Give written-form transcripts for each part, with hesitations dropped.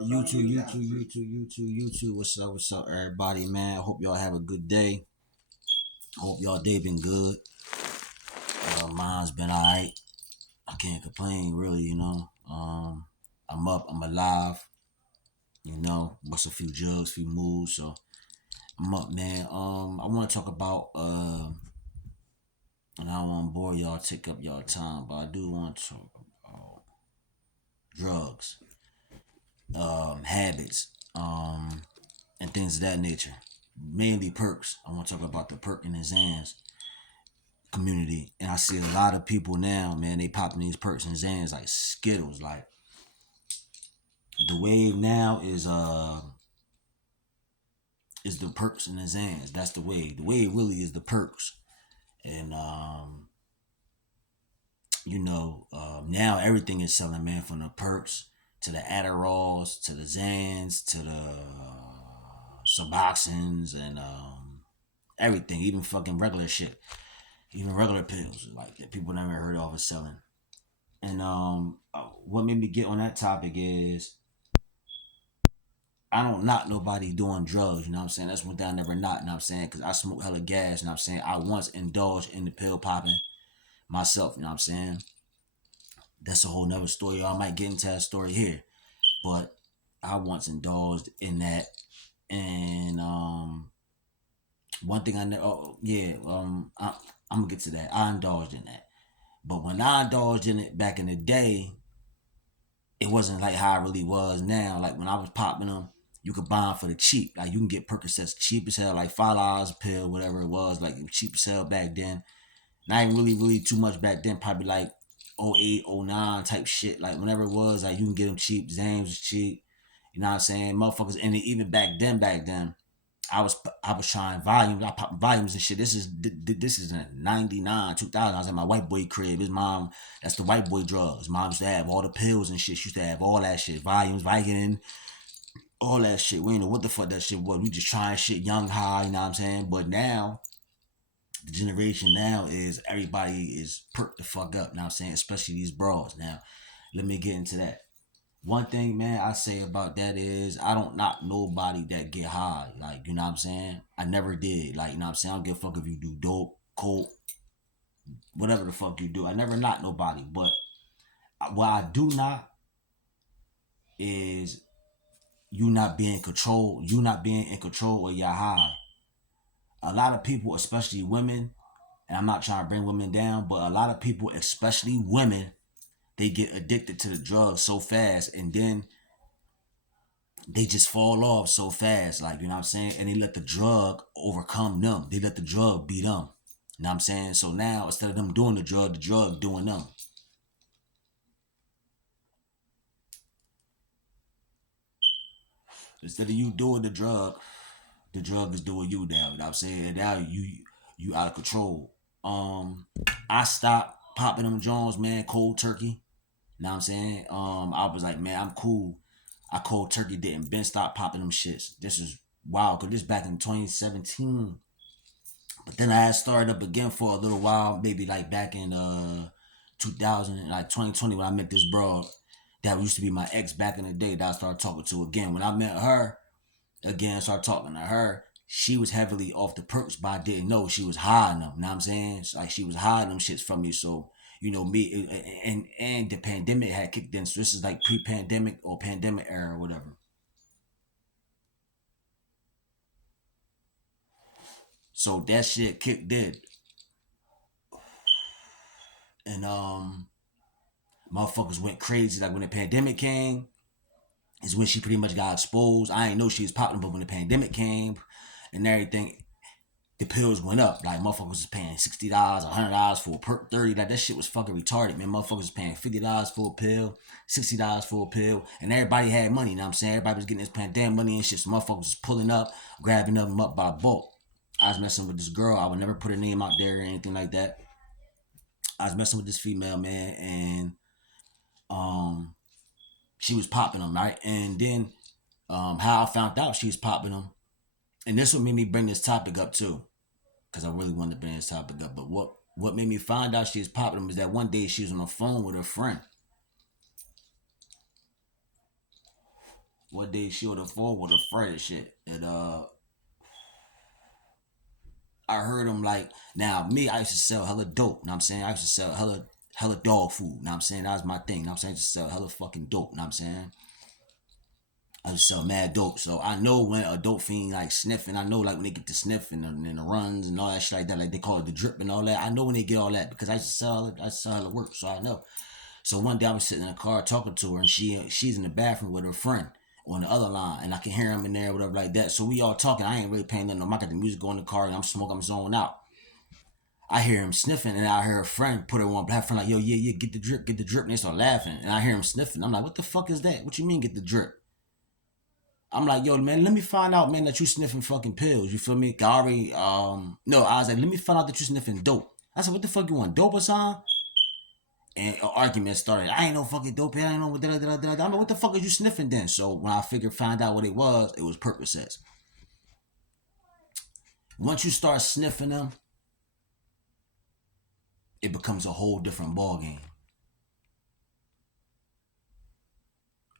YouTube. What's up, everybody, man? Hope y'all have a good day. Hope y'all day been good. Mine's been alright. I can't complain, really. I'm up. I'm alive. Bust a few jugs, few moves. So I'm up, man. I want to talk about and I don't want to bore y'all, take up y'all time, but I do want to talk about drugs, habits, and things of that nature. Mainly perks. I want to talk about the perk and the Zans community. And I see a lot of people now, man, they popping these perks and Zans like Skittles. Like the wave now is the perks and the Zans. That's the wave. The wave really is the perks. And now everything is selling, man, from the perks to the Adderalls to the Zans to the Suboxones and everything, even fucking regular shit, even regular pills like that people never heard of is selling. And what made me get on that topic is I don't knock nobody doing drugs, you know what I'm saying? That's one thing I never knock, you know what I'm saying? Because I smoke hella gas, you know what I'm saying? I once indulged in the pill popping myself, you know what I'm saying? That's a whole nother story. I might get into that story here. But I once indulged in that. And one thing I know, I'm gonna get to that. I indulged in that. But when I indulged in it back in the day, it wasn't like how it really was now. Like when I was popping them, you could buy them for the cheap. Like you can get Percocets cheap as hell, like $5 a pill, whatever it was, like cheap as hell back then. Not even really too much back then, probably like '08, '09 type shit. Like whenever it was, like you can get them cheap. Zans was cheap. You know what I'm saying? Motherfuckers, and even back then, I was trying volumes. I popped volumes and shit. This is in '99, 2000. I was at my white boy crib. His mom, that's the white boy drugs. His mom used to have all the pills and shit. She used to have all that shit, volumes, Vicodin, all that shit. We didn't know what the fuck that shit was. We just trying shit, young high. You know what I'm saying? But now, the generation now is everybody is perked the fuck up. You know what I'm saying? Especially these bras. Now, let me get into that. One thing, man, I say about that is I don't knock nobody that get high. Like, you know what I'm saying? I never did. Like, you know what I'm saying? I don't give a fuck if you do dope, coke, whatever the fuck you do. I never knock nobody. But what I do knock is you not being control. You not being in control of your high. A lot of people, especially women, and I'm not trying to bring women down, but a lot of people, especially women, they get addicted to the drugs so fast, and then they just fall off so fast, like, you know what I'm saying? And they let the drug overcome them. They let the drug beat them. You know what I'm saying? So now, instead of them doing the drug doing them. Instead of you doing the drug is doing you now. You know what I'm saying? And now you out of control. I stopped popping them Jones, man, cold turkey. You know what I'm saying? I was like, man, I'm cool. I cold turkey didn't. Ben stopped popping them shits. This is wild, cause this back in 2017. But then I had started up again for a little while, maybe like back in 2000, like 2020, when I met this bro that used to be my ex back in the day that I started talking to again. When I met her again, started talking to her, she was heavily off the perks, but I didn't know she was hiding them. You know what I'm saying? It's like she was hiding them shits from me. So, me and the pandemic had kicked in. So this is like pre-pandemic or pandemic era or whatever. So that shit kicked in. And motherfuckers went crazy. Like when the pandemic came, is when she pretty much got exposed. I ain't know she was popping, but when the pandemic came and everything, the pills went up. Like motherfuckers was paying $60, $100 for a perk 30. Like that shit was fucking retarded, man. Motherfuckers was paying $50 for a pill, $60 for a pill, and everybody had money. You know what I'm saying? Everybody was getting this pandemic money and shit. So motherfuckers was pulling up, grabbing them up by bulk. I was messing with this girl. I would never put her name out there or anything like that. I was messing with this female, man, and um she was popping them, right? And then how I found out she was popping them, and this what made me bring this topic up too, because I really wanted to bring this topic up. But what made me find out she was popping them is that one day she was on the phone with her friend, What day she would have fall with a Friday shit. And I heard him like, now me, I used to sell hella dope. You know what I'm saying? I used to sell hella dog food. You know what I'm saying? That was my thing. You know what I'm saying? I used to sell hella fucking dope. You know what I'm saying? I just sell mad dope. So I know when a dope fiend like sniffing, I know like when they get to sniffing and the runs and all that shit like that, like they call it the drip and all that. I know when they get all that because I used to sell hella work, so I know. So one day I was sitting in the car talking to her, and she's in the bathroom with her friend on the other line, and I can hear him in there, whatever like that. So we all talking. I ain't really paying nothing. I got the music going in the car, and I'm smoking. I'm zoning out. I hear him sniffing, and I hear a friend put her on black friend like, "Yo, yeah, yeah, get the drip," and they start laughing, and I hear him sniffing. I'm like, "What the fuck is that? What you mean get the drip?" I'm like, "Yo, man, let me find out, man, that you sniffing fucking pills. You feel me? Gary, no, I was like, let me find out that you sniffing dope." I said, "What the fuck you want, dope or something?" And an argument started. I ain't no fucking dope. I ain't know what I'm like, what the fuck is you sniffing then? So when I find out what it was Percocets. Once you start sniffing them, it becomes a whole different ball game.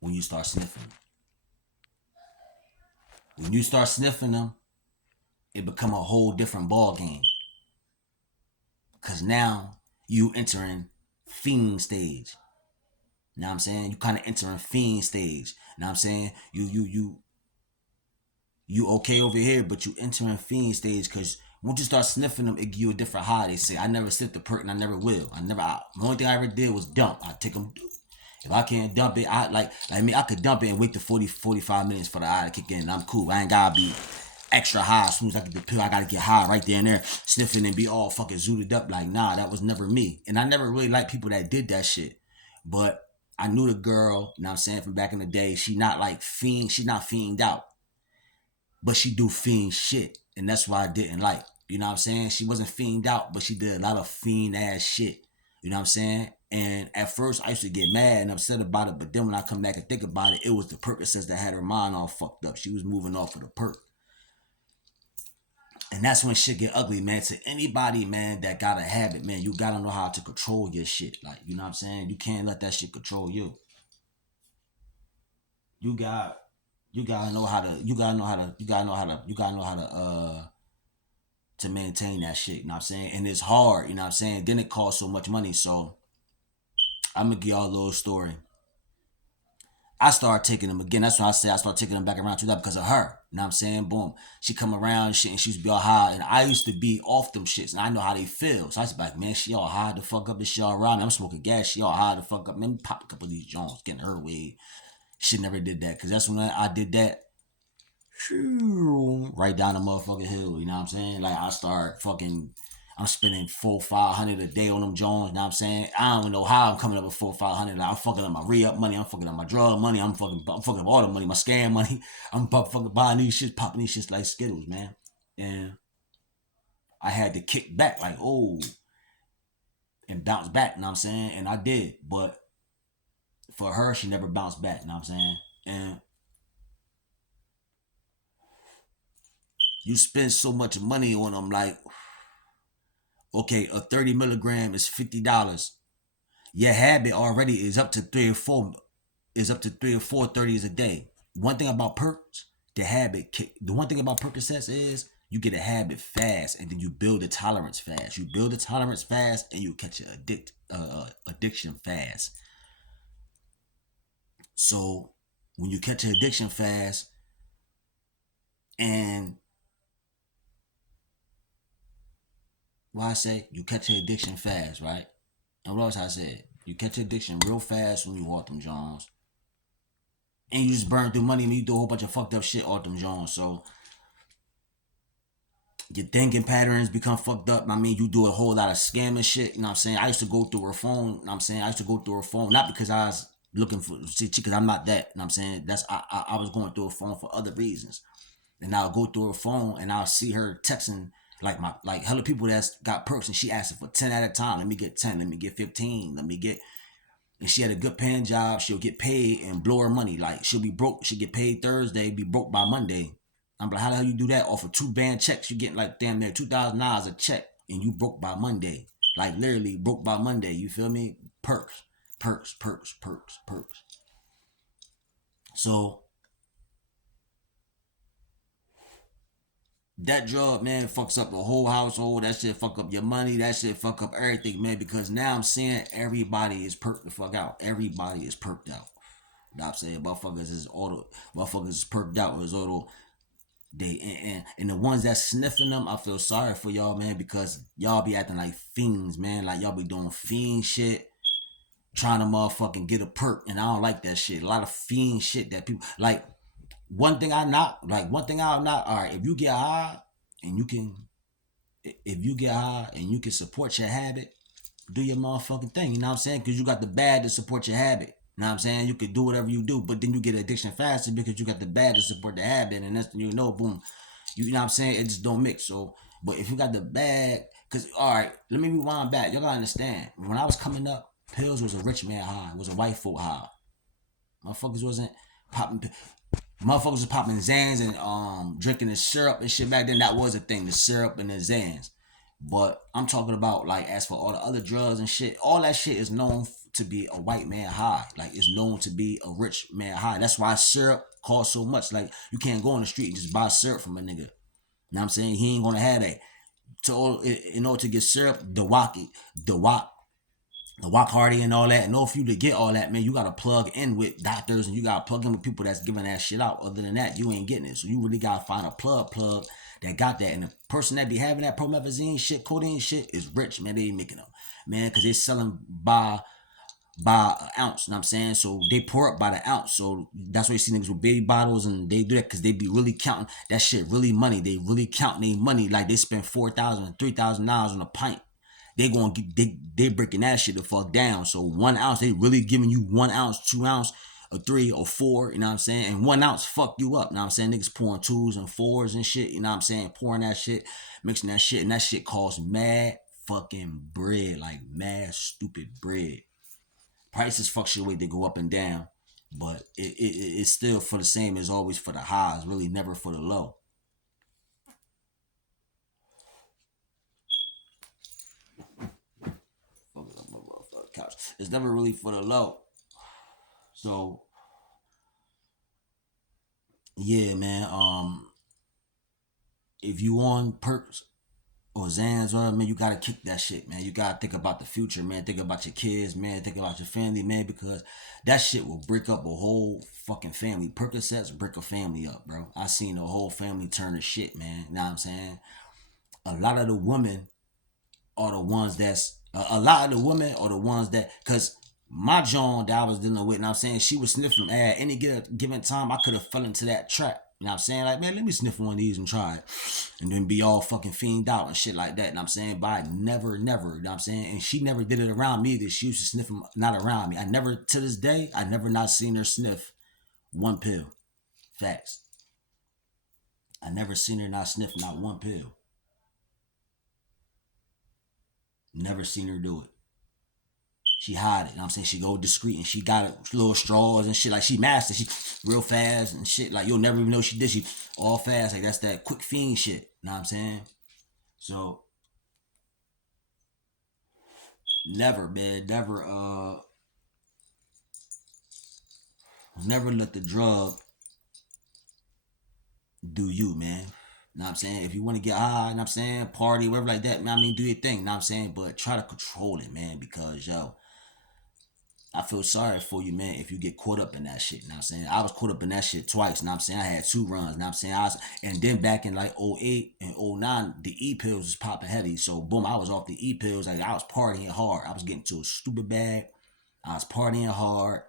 When you start sniffing, when you start sniffing them, it become a whole different ball game. Cause now you entering fiend stage. You know what I'm saying? You kind of entering fiend stage. You know what I'm saying? You okay over here, but you entering fiend stage because once you start sniffing them, it give you a different high. They say I never sniffed a perk and I never will. The only thing I ever did was dump. I take them. If I can't dump it, I mean I could dump it and wait the 45 minutes for the eye to kick in. And I'm cool. I ain't gotta be extra high as soon as I get the pill. I gotta get high right there and there, sniffing and be all fucking zooted up. Like, nah, that was never me. And I never really liked people that did that shit. But I knew the girl, you know what I'm saying, from back in the day. She not like fiend, she not fiend out, but she do fiend shit. And that's why I didn't like. You know what I'm saying? She wasn't fiend out, but she did a lot of fiend ass shit. You know what I'm saying? And at first I used to get mad and upset about it, but then when I come back and think about it, it was the Percocets that had her mind all fucked up. She was moving off of the perk. And that's when shit get ugly, man. To anybody, man, that got a habit, man, you gotta know how to control your shit. Like, you know what I'm saying? You can't let that shit control you. You got you gotta know how to to maintain that shit, you know what I'm saying? And it's hard, you know what I'm saying? Then it costs so much money. So I'm gonna give y'all a little story. I started taking them again. That's why I say I started taking them back around to that because of her. You know what I'm saying? Boom. She come around and shit and she used to be all high. And I used to be off them shits and I know how they feel. So I was like, man, she all high the fuck up and she all around me. I'm smoking gas. She all high the fuck up. Man, pop a couple of these Jones, getting her way. She never did that. Cause that's when I did that. Right down the motherfucking hill. You know what I'm saying? Like I start fucking I'm spending 400-500 a day on them Jones. You know what I'm saying? I don't even know how I'm coming up with 400-500. Like, I'm fucking up my re-up money. I'm fucking up my drug money. I'm fucking up all the money, my scam money. I'm fucking buying these shits, popping these shits like Skittles, man. And I had to kick back, like, oh, and bounce back, you know what I'm saying? And I did. But for her, she never bounced back, you know what I'm saying? And you spend so much money on them, like, okay, a 30 milligram is $50. Your habit already is up to three or four 30s a day. One thing about perks, the one thing about Percocets is you get a habit fast and then you build a tolerance fast. You build a tolerance fast and you catch an addiction fast. So when you catch an addiction fast and why I say you catch an addiction fast, right? And what else I said? You catch an addiction real fast when you walk them Jones. And you just burn through money and you do a whole bunch of fucked up shit off them Jones. So your thinking patterns become fucked up. I mean, you do a whole lot of scamming shit. You know what I'm saying? I used to go through her phone. You know what I'm saying? I used to go through her phone, not because I was looking for, see, because I'm not that. You know what I'm saying? I was going through her phone for other reasons. And I'll go through her phone and I'll see her texting like hella people that's got perks and she asking for 10 at a time. Let me get 10. Let me get 15. Let me get, and she had a good paying job. She'll get paid and blow her money. Like she'll be broke. She'll get paid Thursday, be broke by Monday. I'm like, how the hell you do that? Off of 2 band checks, you getting like damn near $2,000 a check, and you broke by Monday. Like literally broke by Monday. You feel me? Perks. So that drug, man, fucks up the whole household. That shit fuck up your money. That shit fuck up everything, man. Because now I'm seeing everybody is perked the fuck out. Everybody is perked out. You know what I'm saying? Motherfuckers is perked out. Is auto. And the ones that sniffing them, I feel sorry for y'all, man, because y'all be acting like fiends, man. Like y'all be doing fiend shit, trying to motherfucking get a perk, and I don't like that shit. A lot of fiend shit that people like. One thing I'll not. All right, if you get high and you can, if you get high and you can support your habit, do your motherfucking thing. You know what I'm saying? Because you got the bad to support your habit. You know what I'm saying? You could do whatever you do, but then you get addiction faster because you got the bad to support the habit, and that's you know, boom. You know what I'm saying? It just don't mix. So, but if you got the bad, because all right, let me rewind back. Y'all gotta understand. When I was coming up, pills was a rich man high. It was a white folk high. Motherfuckers wasn't popping. Motherfuckers was popping Zans and drinking the syrup and shit back then. That was a thing, the syrup and the Zans. But I'm talking about like as for all the other drugs and shit, all that shit is known to be a white man high. Like it's known to be a rich man high. That's why syrup costs so much. Like you can't go on the street and just buy syrup from a nigga. You know what I'm saying? He ain't gonna have that. In order to get syrup, the wok the walk hardy and all that. In order for you to get all that, man, you gotta plug in with doctors and you gotta plug in with people that's giving that shit out. Other than that, you ain't getting it. So you really gotta find a plug that got that. And the person that be having that promethazine shit, codeine shit is rich, man. They ain't making them, man, because they selling by an ounce. You know what I'm saying? So they pour up by the ounce. So that's why you see niggas with baby bottles and they do that because they be really counting that shit really money. They really counting their money like they spend $4,000, $3,000 on a pint. They gonna get they breaking that shit the fuck down. So 1 ounce, they really giving you 1 ounce, 2 ounce, or 3 or 4, you know what I'm saying? And 1 ounce fuck you up. You know what I'm saying? Niggas pouring 2s and 4s and shit, you know what I'm saying? Pouring that shit, mixing that shit, and that shit costs mad fucking bread, like mad stupid bread. Prices fluctuate, they go up and down, but it's still for the same as always for the highs, really never for the low. Couch. It's never really for the low. So yeah, man. If you on perks or Zans, or man, you gotta kick that shit, man. You gotta think about the future, man. Think about your kids, man. Think about your family, man, because that shit will break up a whole fucking family. Percocets break a family up, bro. I seen a whole family turn to shit, man. You know what I'm saying? A lot of the women are the ones that's a lot of the women are the ones that because my John that I was dealing with, and I'm saying she was sniffing at any given time. I could have fell into that trap. You know what I'm saying? Like, man, let me sniff one of these and try it. And then be all fucking fiend out and shit like that. And I'm saying, but I never, you know what I'm saying? And she never did it around me either. She used to sniff them not around me. I never, to this day, I never not seen her sniff one pill. Facts. I never seen her not sniff not one pill. Never seen her do it. She hide it. You know what I'm saying? She go discreet and she got it, little straws and shit. Like she mastered. She real fast and shit. Like you'll never even know she did. She all fast. Like that's that quick fiend shit. You know what I'm saying? So never, man. Never let the drug do you, man. You know what I'm saying? If you want to get high, you know what I'm saying, party, whatever like that, man, I mean, do your thing, you know what I'm saying? But try to control it, man, because yo, I feel sorry for you, man, if you get caught up in that shit. You know what I'm saying? I was caught up in that shit twice. You know what I'm saying? I had 2 runs. You know what I'm saying? And then back in like '08 and '09, the E-pills was popping heavy. So boom, I was off the E-pills. Like I was partying hard. I was getting to a stupid bag. I was partying hard.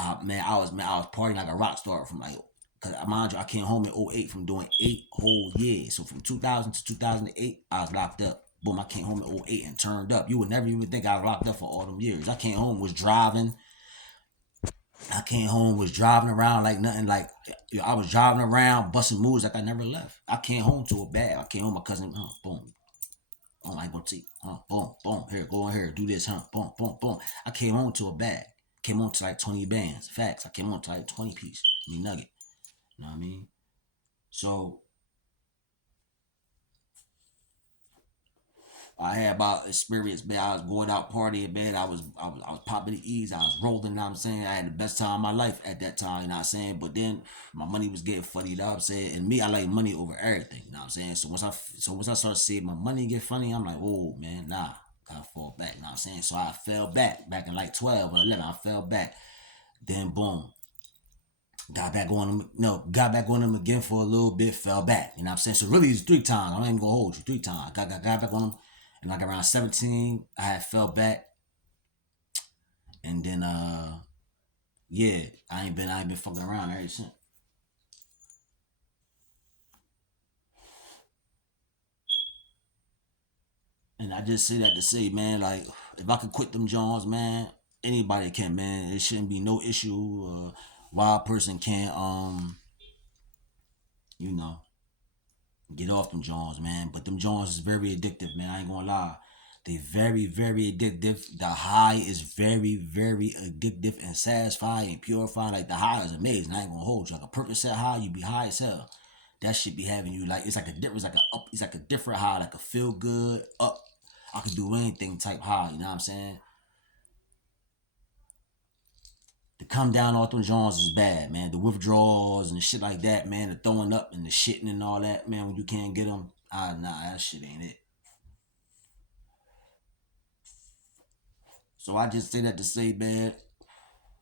I was partying like a rock star from like, cause mind you, I came home in '08 from doing 8 whole years. So from 2000 to 2008, I was locked up. Boom, I came home in '08 and turned up. You would never even think I was locked up for all them years. I came home, was driving. I came home, was driving around like nothing. Like I was driving around, busting moves like I never left. I came home to a bag. I came home, my cousin, boom. Oh, I ain't gonna take, boom, boom. Here, go in here, do this, boom, boom, boom. I came home to a bag. Came home to like 20 bands. Facts. I came home to like 20 piece. I mean nugget. You know what I mean? So I had about experience, man. I was going out partying, man. I was popping the E's. I was rolling, you know what I'm saying? I had the best time of my life at that time, you know what I'm saying? But then my money was getting funny, you know what I'm saying? And me, I like money over everything, you know what I'm saying? So once I started seeing my money get funny, I'm like, oh man, nah, gotta fall back, you know what I'm saying? So I fell back in like 12 or 11. I fell back. Then boom. Got back on them again for a little bit, fell back. You know what I'm saying? So really it's 3 times. I'm not even gonna hold you. 3 times. Got back on them. And like around 17, I had fell back. And then yeah, I ain't been fucking around ever since. And I just say that to say, man, like if I could quit them Johns, man, anybody can, man. It shouldn't be no issue. Why a person can't you know, get off them Jones, man. But them Jones is very addictive, man. I ain't gonna lie. They very, very addictive. The high is very, very addictive and satisfying and purifying. Like the high is amazing. I ain't gonna hold you. Like a Percocet high, you be high as hell. That shit be having you like it's like a different high, like a feel good up. I could do anything type high. You know what I'm saying? The come down off them Jones is bad, man. The withdrawals and the shit like that, man. The throwing up and the shitting and all that, man. When you can't get them, nah, that shit ain't it. So I just say that to say, man,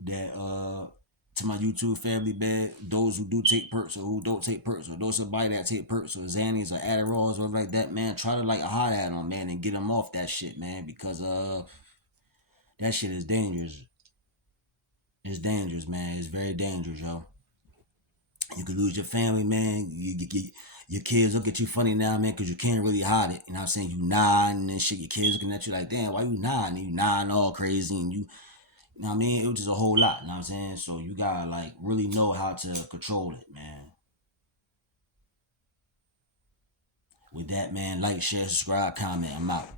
that to my YouTube family, man, those who do take perks or who don't take perks, or those somebody that take perks or Xannies or Adderalls or like that, man, try to like a hot at them, man, and get them off that shit, man, because that shit is dangerous. It's dangerous, man. It's very dangerous, yo. You could lose your family, man. Your kids look at you funny now, man, because you can't really hide it. You know what I'm saying? You nodding and shit. Your kids looking at you like, damn, why you nodding? And you nodding all crazy, and you know what I mean? It was just a whole lot, you know what I'm saying? So you gotta like really know how to control it, man. With that, man, like, share, subscribe, comment. I'm out.